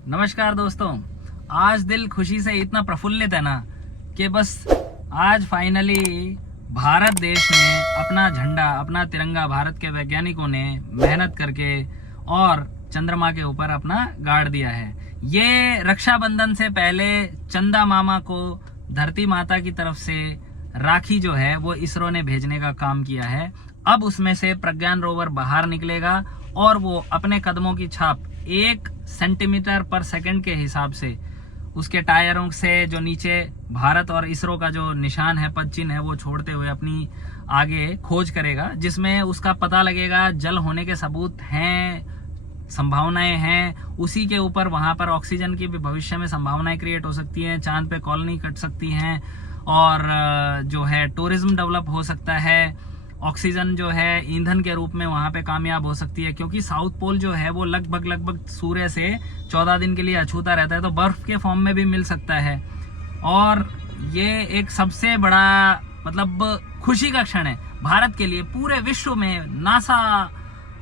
नमस्कार दोस्तों। आज दिल खुशी से इतना प्रफुल्लित है ना कि बस आज फाइनली भारत देश ने अपना झंडा, अपना तिरंगा, भारत के वैज्ञानिकों ने मेहनत करके और चंद्रमा के ऊपर अपना गाड़ दिया है। ये रक्षाबंधन से पहले चंदा मामा को धरती माता की तरफ से राखी जो है वो इसरो ने भेजने का काम किया है। अब उसमें से प्रज्ञान रोवर बाहर निकलेगा और वो अपने कदमों की छाप 1 सेंटीमीटर पर सेकंड के हिसाब से उसके टायरों से जो नीचे भारत और इसरो का जो निशान है, पद चिन्ह है, वो छोड़ते हुए अपनी आगे खोज करेगा, जिसमें उसका पता लगेगा जल होने के सबूत हैं, संभावनाएं हैं। उसी के ऊपर वहां पर ऑक्सीजन की भी भविष्य में संभावनाएं क्रिएट हो सकती हैं, चांद पे कॉलोनी कट सकती हैं और जो है टूरिज्म डेवलप हो सकता है। ऑक्सीजन जो है ईंधन के रूप में वहां पे कामयाब हो सकती है, क्योंकि साउथ पोल जो है वो लगभग सूर्य से 14 दिन के लिए अछूता रहता है, तो बर्फ के फॉर्म में भी मिल सकता है। और ये एक सबसे बड़ा मतलब खुशी का क्षण है भारत के लिए। पूरे विश्व में नासा,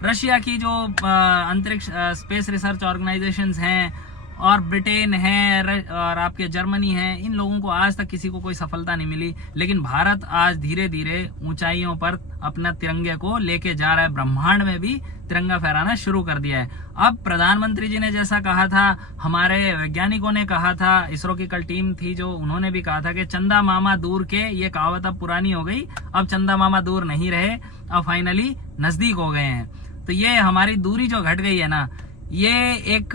रशिया की जो अंतरिक्ष स्पेस रिसर्च ऑर्गेनाइजेशंस हैं और ब्रिटेन है और आपके जर्मनी है, इन लोगों को आज तक किसी को कोई सफलता नहीं मिली, लेकिन भारत आज धीरे धीरे ऊंचाइयों पर अपना तिरंगे को लेके जा रहा है। ब्रह्मांड में भी तिरंगा फहराना शुरू कर दिया है। अब प्रधानमंत्री जी ने जैसा कहा था, हमारे वैज्ञानिकों ने कहा था, इसरो की कल टीम थी जो उन्होंने भी कहा था कि चंदा मामा दूर के, ये कहावत अब पुरानी हो गई। अब चंदा मामा दूर नहीं रहे, अब फाइनली नजदीक हो गए हैं। तो ये हमारी दूरी जो घट गई है ना, ये एक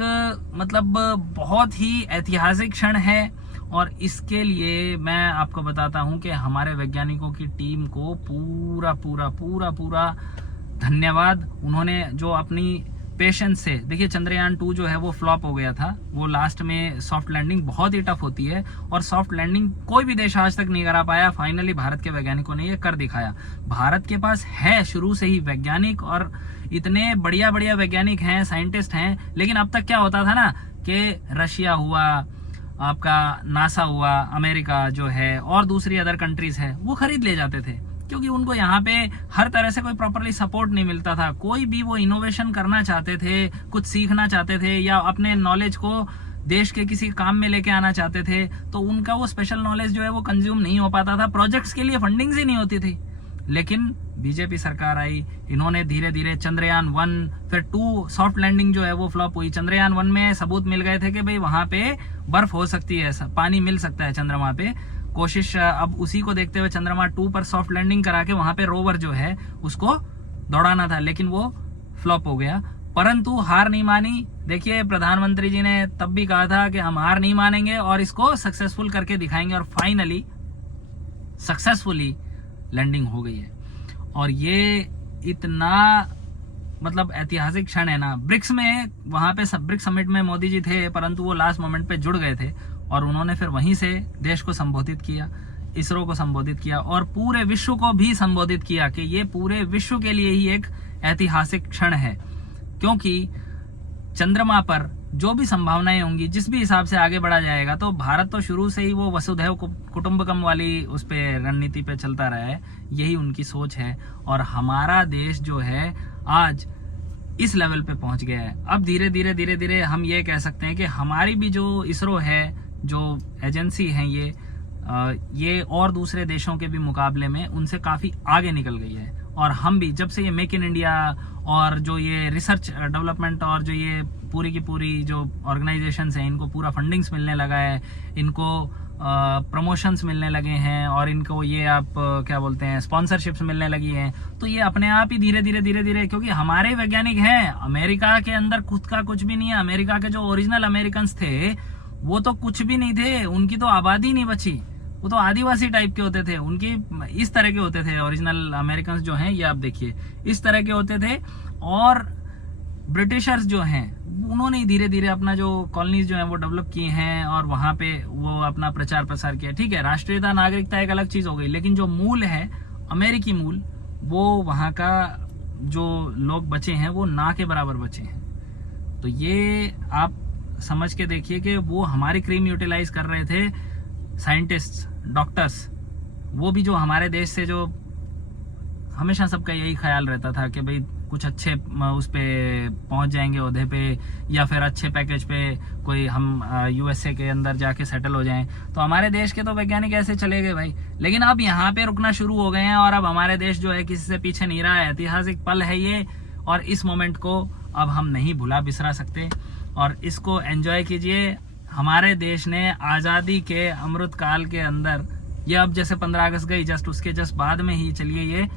मतलब बहुत ही ऐतिहासिक क्षण है। और इसके लिए मैं आपको बताता हूं कि हमारे वैज्ञानिकों की टीम को पूरा पूरा पूरा पूरा धन्यवाद। उन्होंने जो अपनी पेशेंस से, देखिए चंद्रयान 2 जो है वो फ्लॉप हो गया था, वो लास्ट में सॉफ्ट लैंडिंग बहुत ही टफ होती है और सॉफ्ट लैंडिंग कोई भी देश आज तक नहीं करा पाया। फाइनली भारत के वैज्ञानिकों ने ये कर दिखाया। भारत के पास है शुरू से ही वैज्ञानिक, और इतने बढ़िया बढ़िया वैज्ञानिक हैं, साइंटिस्ट हैं। लेकिन अब तक क्या होता था ना कि रशिया हुआ, आपका नासा हुआ, अमेरिका जो है और दूसरी अदर कंट्रीज है, वो खरीद ले जाते थे, क्योंकि उनको यहाँ पे हर तरह से कोई प्रॉपरली सपोर्ट नहीं मिलता था। कोई भी वो इनोवेशन करना चाहते थे, कुछ सीखना चाहते थे या अपने नॉलेज को देश के किसी काम में लेके आना चाहते थे, तो उनका वो स्पेशल नॉलेज जो है वो कंज्यूम नहीं हो पाता था। प्रोजेक्ट्स के लिए फंडिंग्स ही नहीं होती थी। लेकिन बीजेपी सरकार आई, इन्होंने धीरे धीरे चंद्रयान 1 फिर 2 सॉफ्ट लैंडिंग जो है वो फ्लॉप हुई। चंद्रयान 1 में सबूत मिल गए थे कि भाई वहां पे बर्फ हो सकती है, पानी मिल सकता है चंद्रमा पे। कोशिश अब उसी को देखते हुए चंद्रमा 2 पर सॉफ्ट लैंडिंग करा के वहां पे रोवर जो है उसको दौड़ाना था, लेकिन वो फ्लॉप हो गया। परंतु हार नहीं मानी। देखिए प्रधानमंत्री जी ने तब भी कहा था कि हम हार नहीं मानेंगे और इसको सक्सेसफुल करके दिखाएंगे, और फाइनली सक्सेसफुली लैंडिंग हो गई है। और ये इतना मतलब ऐतिहासिक क्षण है ना। ब्रिक्स में, वहां पे ब्रिक्स समिट में मोदी जी थे, परंतु वो लास्ट मोमेंट पे जुड़ गए थे और उन्होंने फिर वहीं से देश को संबोधित किया, इसरो को संबोधित किया और पूरे विश्व को भी संबोधित किया कि ये पूरे विश्व के लिए ही एक ऐतिहासिक क्षण है। क्योंकि चंद्रमा पर जो भी संभावनाएं होंगी, जिस भी हिसाब से आगे बढ़ा जाएगा, तो भारत तो शुरू से ही वो वसुधैव कुटुंबकम वाली उस पे रणनीति पे चलता रहा है, यही उनकी सोच है। और हमारा देश जो है आज इस लेवल पे पहुंच गया है। अब धीरे धीरे हम ये कह सकते हैं कि हमारी भी जो इसरो है, जो एजेंसी है, ये और दूसरे देशों के भी मुकाबले में उनसे काफी आगे निकल गई है। और हम भी जब से ये मेक इन इंडिया और जो ये रिसर्च डेवलपमेंट और जो ये पूरी की पूरी जो ऑर्गेनाइजेशंस हैं, इनको पूरा फंडिंग्स मिलने लगा है, इनको प्रमोशंस मिलने लगे हैं और इनको ये आप क्या बोलते हैं, स्पॉन्सरशिप्स मिलने लगी हैं, तो ये अपने आप ही धीरे धीरे क्योंकि हमारे वैज्ञानिक हैं। अमेरिका के अंदर खुद का कुछ भी नहीं है। अमेरिका के जो ओरिजिनल अमेरिकन थे वो तो कुछ भी नहीं थे, उनकी तो आबादी नहीं बची। वो तो आदिवासी टाइप के होते थे, उनकी इस तरह के होते थे ओरिजिनल अमेरिकन जो हैं, ये आप देखिए इस तरह के होते थे। और ब्रिटिशर्स जो हैं उन्होंने धीरे धीरे अपना जो कॉलोनीज जो है वो डेवलप किए हैं और वहां पे वो अपना प्रचार प्रसार किया। ठीक है, राष्ट्रीयता नागरिकता एक अलग चीज हो गई, लेकिन जो मूल है अमेरिकी मूल, वो वहां का जो लोग बचे हैं वो ना के बराबर बचे हैं। तो ये आप समझ के देखिए कि वो हमारी क्रीम यूटिलाइज कर रहे थे साइंटिस्ट, डॉक्टर्स, वो भी जो हमारे देश से, जो हमेशा सबका यही ख्याल रहता था कि भाई कुछ अच्छे उस पे पहुंच जाएंगे ओहदे पे, या फिर अच्छे पैकेज पे कोई हम यूएसए के अंदर जाके सेटल हो जाएं, तो हमारे देश के तो वैज्ञानिक ऐसे चले गए भाई। लेकिन अब यहाँ पे रुकना शुरू हो गए हैं और अब हमारे देश जो है किसी से पीछे नहीं रहा है। ऐतिहासिक पल है ये, और इस मोमेंट को अब हम नहीं भुला बिसरा सकते, और इसको एंजॉय कीजिए। हमारे देश ने आज़ादी के अमृत काल के अंदर, ये अब जैसे 15 अगस्त गई जस्ट उसके जस्ट बाद में ही चलिए ये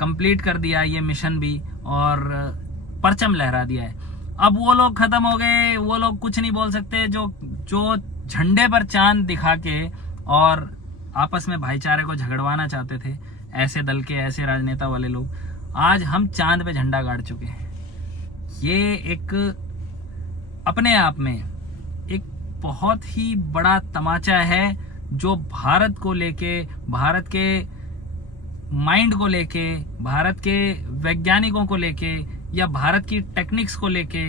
कंप्लीट कर दिया ये मिशन भी, और परचम लहरा दिया है। अब वो लोग खत्म हो गए, वो लोग कुछ नहीं बोल सकते जो झंडे पर चांद दिखा के और आपस में भाईचारे को झगड़वाना चाहते थे, ऐसे दल के ऐसे राजनेता वाले लोग, आज हम चांद पे झंडा गाड़ चुके हैं। ये एक अपने आप में एक बहुत ही बड़ा तमाचा है जो भारत को लेके, भारत के माइंड को लेके, भारत के वैज्ञानिकों को लेके, या भारत की टेक्निक्स को लेके,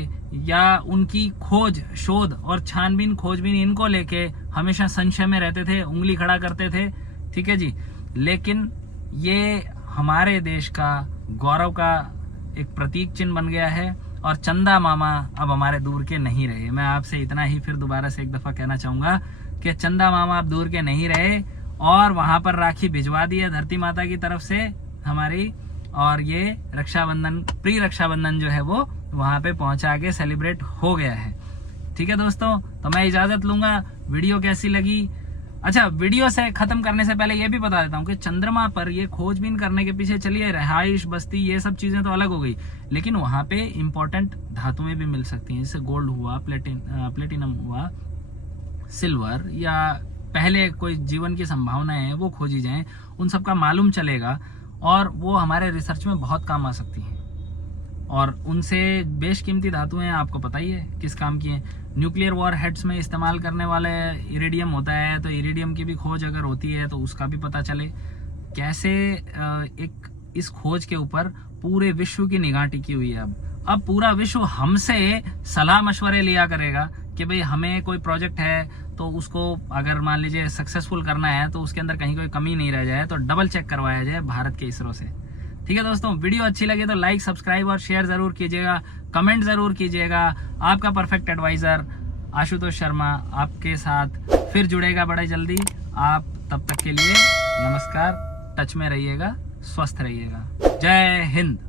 या उनकी खोज शोध और छानबीन खोजबीन इनको लेके हमेशा संशय में रहते थे, उंगली खड़ा करते थे, ठीक है जी। लेकिन ये हमारे देश का गौरव का एक प्रतीक चिन्ह बन गया है, और चंदा मामा अब हमारे दूर के नहीं रहे। मैं आपसे इतना ही फिर दोबारा से एक दफा कहना चाहूंगा कि चंदा मामा अब दूर के नहीं रहे, और वहां पर राखी भिजवा दी है धरती माता की तरफ से हमारी, और ये रक्षाबंधन, प्री रक्षाबंधन जो है वो वहां पे पहुंचा के सेलिब्रेट हो गया है। ठीक है दोस्तों, तो मैं इजाजत लूंगा। वीडियो कैसी लगी? अच्छा, वीडियो से खत्म करने से पहले ये भी बता देता हूँ कि चंद्रमा पर ये खोजबीन करने के पीछे चलिए रहाइश, बस्ती, ये सब चीजें तो अलग हो गई, लेकिन वहां पे इंपॉर्टेंट धातुएं भी मिल सकती हैं, जैसे गोल्ड हुआ, प्लेटिनम हुआ, सिल्वर, या पहले कोई जीवन की संभावनाएं हैं वो खोजी जाएं, उन सब का मालूम चलेगा, और वो हमारे रिसर्च में बहुत काम आ सकती हैं। और उनसे बेशकीमती धातुएं आपको पता ही है किस काम की हैं। न्यूक्लियर वॉर हेड्स में इस्तेमाल करने वाले इरिडियम होता है, तो इरिडियम की भी खोज अगर होती है तो उसका भी पता चले। कैसे एक इस खोज के ऊपर पूरे विश्व की निगाह टिकी हुई है। अब पूरा विश्व हमसे सलाह मशवरे लिया करेगा कि भाई हमें कोई प्रोजेक्ट है तो उसको अगर मान लीजिए सक्सेसफुल करना है तो उसके अंदर कहीं कोई कमी नहीं रह जाए, तो डबल चेक करवाया जाए भारत के इसरो से। ठीक है दोस्तों, वीडियो अच्छी लगे तो लाइक, सब्सक्राइब और शेयर जरूर कीजिएगा, कमेंट जरूर कीजिएगा। आपका परफेक्ट एडवाइजर आशुतोष शर्मा आपके साथ फिर जुड़ेगा बड़े जल्दी। आप तब तक के लिए नमस्कार, टच में रहिएगा, स्वस्थ रहिएगा। जय हिंद।